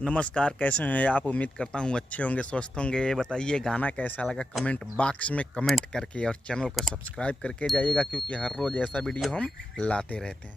नमस्कार, कैसे हैं आप? उम्मीद करता हूँ अच्छे होंगे, स्वस्थ होंगे। बताइए गाना कैसा लगा, कमेंट बॉक्स में कमेंट करके, और चैनल को सब्सक्राइब करके जाइएगा, क्योंकि हर रोज़ ऐसा वीडियो हम लाते रहते हैं।